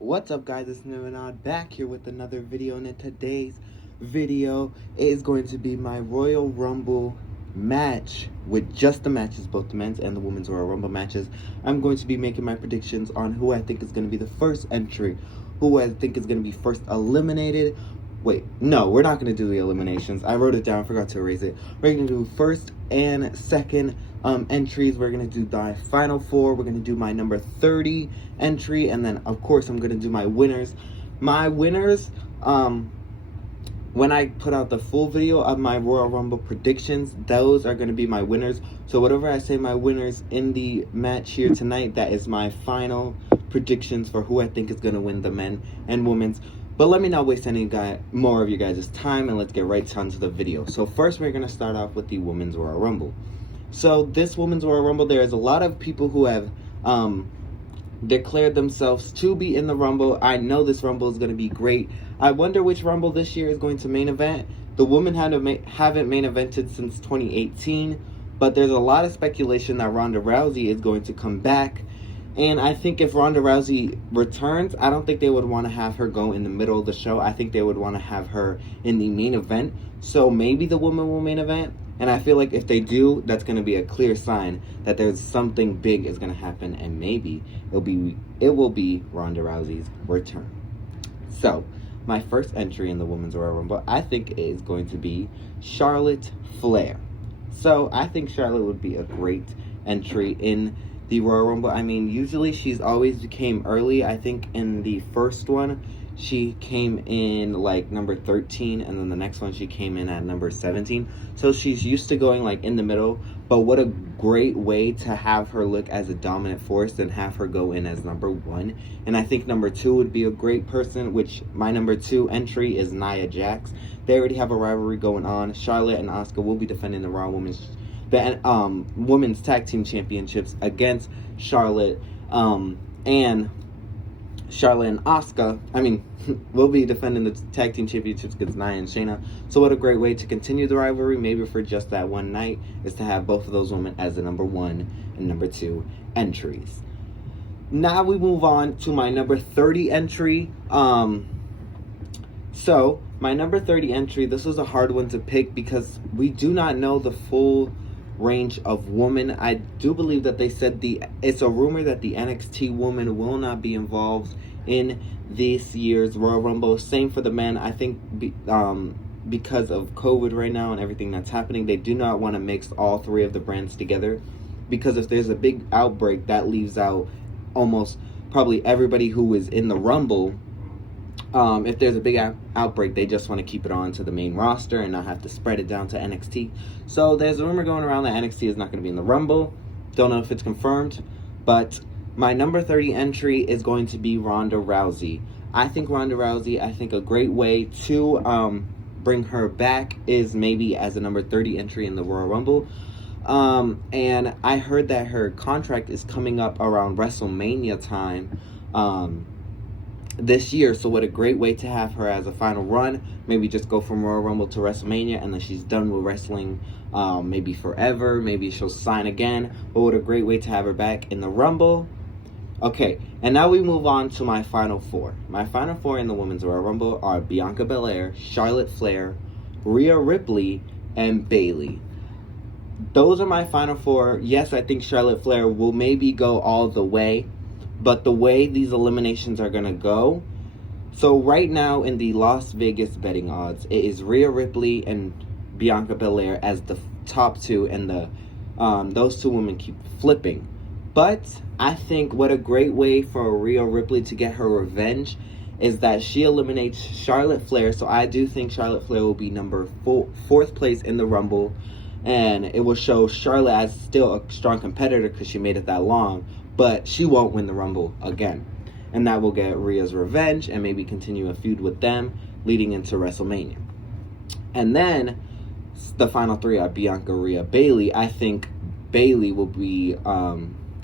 What's up, guys? It's Niranad back here with another video, and in today's video it is going to be my Royal Rumble match with just the matches, both the men's and the women's Royal Rumble matches. I'm going to be making my predictions on who I think is going to be the first entry, who I think is going to be first eliminated. Wait, no, we're not going to do the eliminations. I wrote it down, forgot to erase it. We're going to do first and second entries. We're going to do my final four. We're going to do my number 30 entry. And then, of course, I'm going to do my winners. My winners, when I put out the full video of my Royal Rumble predictions, those are going to be my winners. So whatever I say my winners in the match here tonight, that is my final predictions for who I think is going to win the men and women's. But let me not waste any more of you guys' time, and let's get right onto the video. So first, we're going to start off with the Women's Royal Rumble. So this Women's Royal Rumble, there is a lot of people who have declared themselves to be in the Rumble. I know this Rumble is going to be great. I wonder which Rumble this year is going to main event. The women haven't main evented since 2018, but there's a lot of speculation that Ronda Rousey is going to come back. And I think if Ronda Rousey returns, I don't think they would want to have her go in the middle of the show. I think they would want to have her in the main event. So maybe the women will main event. And I feel like if they do, that's going to be a clear sign that there's something big is going to happen. And maybe it will be Ronda Rousey's return. So my first entry in the Women's Royal Rumble, I think, is going to be Charlotte Flair. So I think Charlotte would be a great entry in the Royal Rumble. I mean, usually she's always came early. I think in the first one, she came in like number 13, and then the next one she came in at number 17. So she's used to going like in the middle. But what a great way to have her look as a dominant force and have her go in as number 1. And I think number 2 would be a great person, which my number 2 entry is Nia Jax. They already have a rivalry going on. Charlotte and Asuka will be defending the Raw Women's Tag Team Championships against Charlotte, and Charlotte and Asuka, will be defending the Tag Team Championships against Nia and Shayna. So what a great way to continue the rivalry, maybe for just that one night, is to have both of those women as the number 1 and number 2 entries. Now we move on to my number 30 entry. So my number 30 entry, this was a hard one to pick because we do not know the full range of women. I do believe that they said it's a rumor that the NXT woman will not be involved in this year's Royal Rumble. Same for the men. I think because of COVID right now and everything that's happening, they do not want to mix all 3 of the brands together, because if there's a big outbreak, that leaves out almost probably everybody who is in the Rumble. If there's a big outbreak, they just want to keep it on to the main roster and not have to spread it down to NXT. So there's a rumor going around that NXT is not going to be in the Rumble. Don't know if it's confirmed, but my number 30 entry is going to be Ronda Rousey. I think Ronda Rousey, a great way to bring her back is maybe as a number 30 entry in the Royal Rumble. And I heard that her contract is coming up around WrestleMania time this year. So what a great way to have her as a final run. Maybe just go from Royal Rumble to WrestleMania, and then she's done with wrestling maybe forever. Maybe she'll sign again. But what a great way to have her back in the Rumble. Okay, and now we move on to my final 4. My final 4 in the Women's Royal Rumble are Bianca Belair, Charlotte Flair, Rhea Ripley, and Bayley. Those are my final 4. Yes, I think Charlotte Flair will maybe go all the way, but the way these eliminations are going to go, so right now in the Las Vegas betting odds, it is Rhea Ripley and Bianca Belair as the top 2, and those 2 women keep flipping. But I think what a great way for Rhea Ripley to get her revenge is that she eliminates Charlotte Flair. So I do think Charlotte Flair will be number 4th place in the Rumble, and it will show Charlotte as still a strong competitor because she made it that long. But she won't win the Rumble again. And that will get Rhea's revenge and maybe continue a feud with them leading into WrestleMania. And then the final 3 are Bianca, Rhea, Bayley. I think Bayley will be,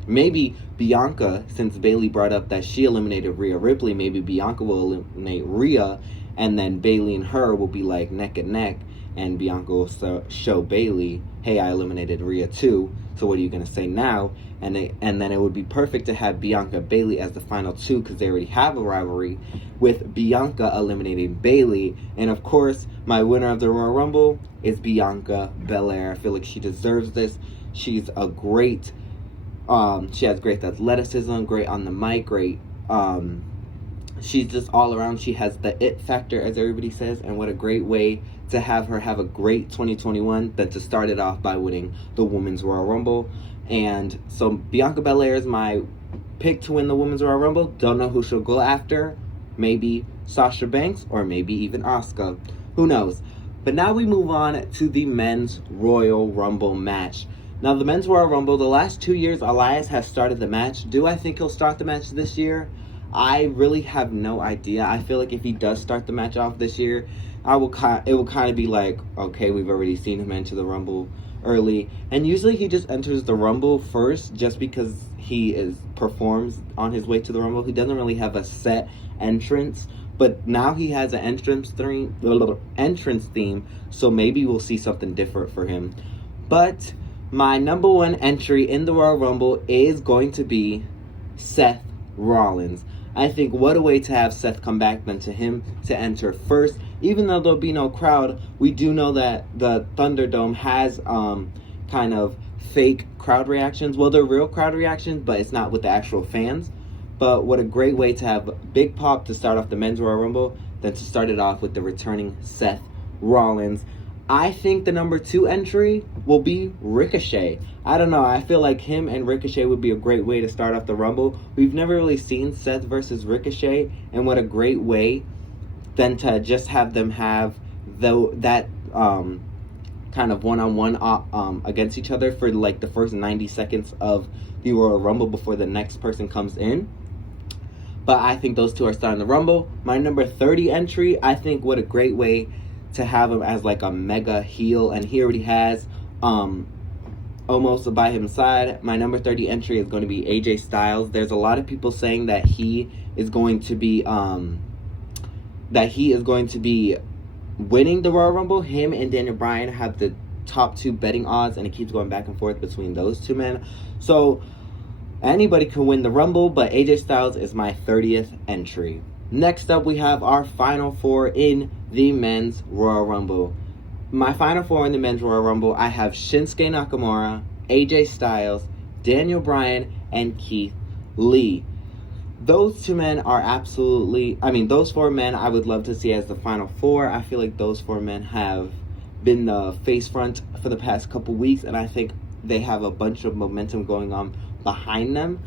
maybe Bianca, since Bayley brought up that she eliminated Rhea Ripley, maybe Bianca will eliminate Rhea, and then Bayley and her will be like neck and neck. And Bianca will show Bayley, hey, I eliminated Rhea too, so what are you going to say now? and then it would be perfect to have Bianca Bailey as the final two, because they already have a rivalry with Bianca eliminating Bailey. And of course, my winner of the Royal Rumble is Bianca Belair. I feel like she deserves this. She's a great, she has great athleticism, great on the mic, great, she's just all around. She has the it factor, as everybody says, and what a great way to have her have a great 2021 than to start it off by winning the Women's Royal Rumble. And so Bianca Belair is my pick to win the Women's Royal Rumble. Don't know who she'll go after. Maybe Sasha Banks or maybe even Asuka. Who knows? But now we move on to the Men's Royal Rumble match. Now, the Men's Royal Rumble, the last 2 years, Elias has started the match. Do I think he'll start the match this year? I really have no idea. I feel like if he does start the match off this year, it will kind of be like, okay, we've already seen him enter the Rumble early. And usually he just enters the Rumble first just because he performs on his way to the Rumble. He doesn't really have a set entrance. But now he has an entrance theme, so maybe we'll see something different for him. But my number one entry in the Royal Rumble is going to be Seth Rollins. I think what a way to have Seth come back than to him to enter first. Even though there'll be no crowd, we do know that the Thunderdome has kind of fake crowd reactions. Well, they're real crowd reactions, but it's not with the actual fans. But what a great way to have Big Pop to start off the Men's Royal Rumble than to start it off with the returning Seth Rollins. I think the number 2 entry will be Ricochet. I don't know. I feel like him and Ricochet would be a great way to start off the Rumble. We've never really seen Seth versus Ricochet, and what a great way than to just have them have that kind of one-on-one against each other for like the first 90 seconds of the Royal Rumble before the next person comes in. But I think those two are starting the Rumble. My number 30 entry, I think what a great way to have him as like a mega heel, and he already has almost by his side. My number 30 entry is going to be AJ Styles. There's a lot of people saying that he is going to be winning the Royal Rumble. Him and Daniel Bryan have the top 2 betting odds, and it keeps going back and forth between those two men. So anybody can win the Rumble, but AJ Styles is my 30th entry. Next up, we have our final 4 in the Men's Royal Rumble. My final 4 in the Men's Royal Rumble, I have Shinsuke Nakamura, AJ Styles, Daniel Bryan, and Keith Lee. Those 2 men are those 4 men I would love to see as the final 4. I feel like those 4 men have been the face front for the past couple weeks, and I think they have a bunch of momentum going on behind them.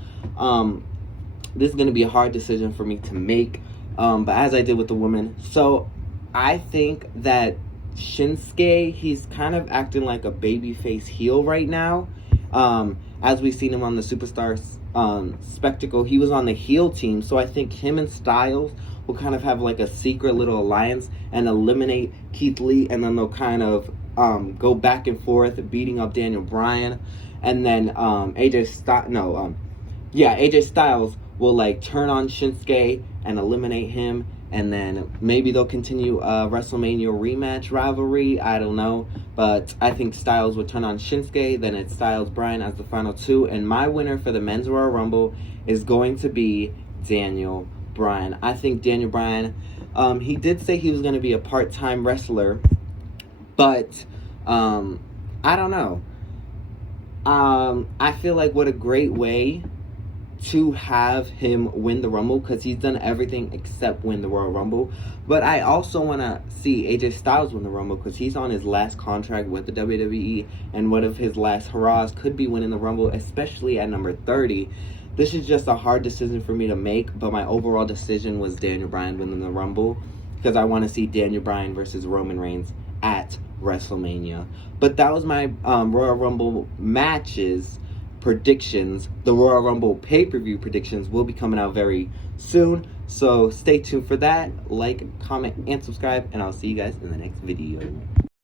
This is going to be a hard decision for me to make, but as I did with the women. So I think that Shinsuke, he's kind of acting like a babyface heel right now. As we've seen him on the Superstar Spectacle, he was on the heel team. So I think him and Styles will kind of have like a secret little alliance and eliminate Keith Lee, and then they'll kind of go back and forth beating up Daniel Bryan, and then AJ Styles will like turn on Shinsuke and eliminate him, and then maybe they'll continue a WrestleMania rematch rivalry. I don't know, but I think Styles would turn on Shinsuke. Then it's Styles Bryan as the final 2, and my winner for the Men's Royal Rumble is going to be Daniel Bryan. I think Daniel Bryan, he did say he was going to be a part-time wrestler, but I don't know. I feel like what a great way to have him win the Rumble, because he's done everything except win the Royal Rumble. But I also want to see AJ Styles win the Rumble, because he's on his last contract with the WWE, and one of his last hurrahs could be winning the Rumble, especially at number 30. This is just a hard decision for me to make, but my overall decision was Daniel Bryan winning the Rumble, because I want to see Daniel Bryan versus Roman Reigns at WrestleMania. But that was my Royal Rumble matches predictions. The Royal Rumble pay-per-view predictions will be coming out very soon, so stay tuned for that. Like, comment, and subscribe, and I'll see you guys in the next video.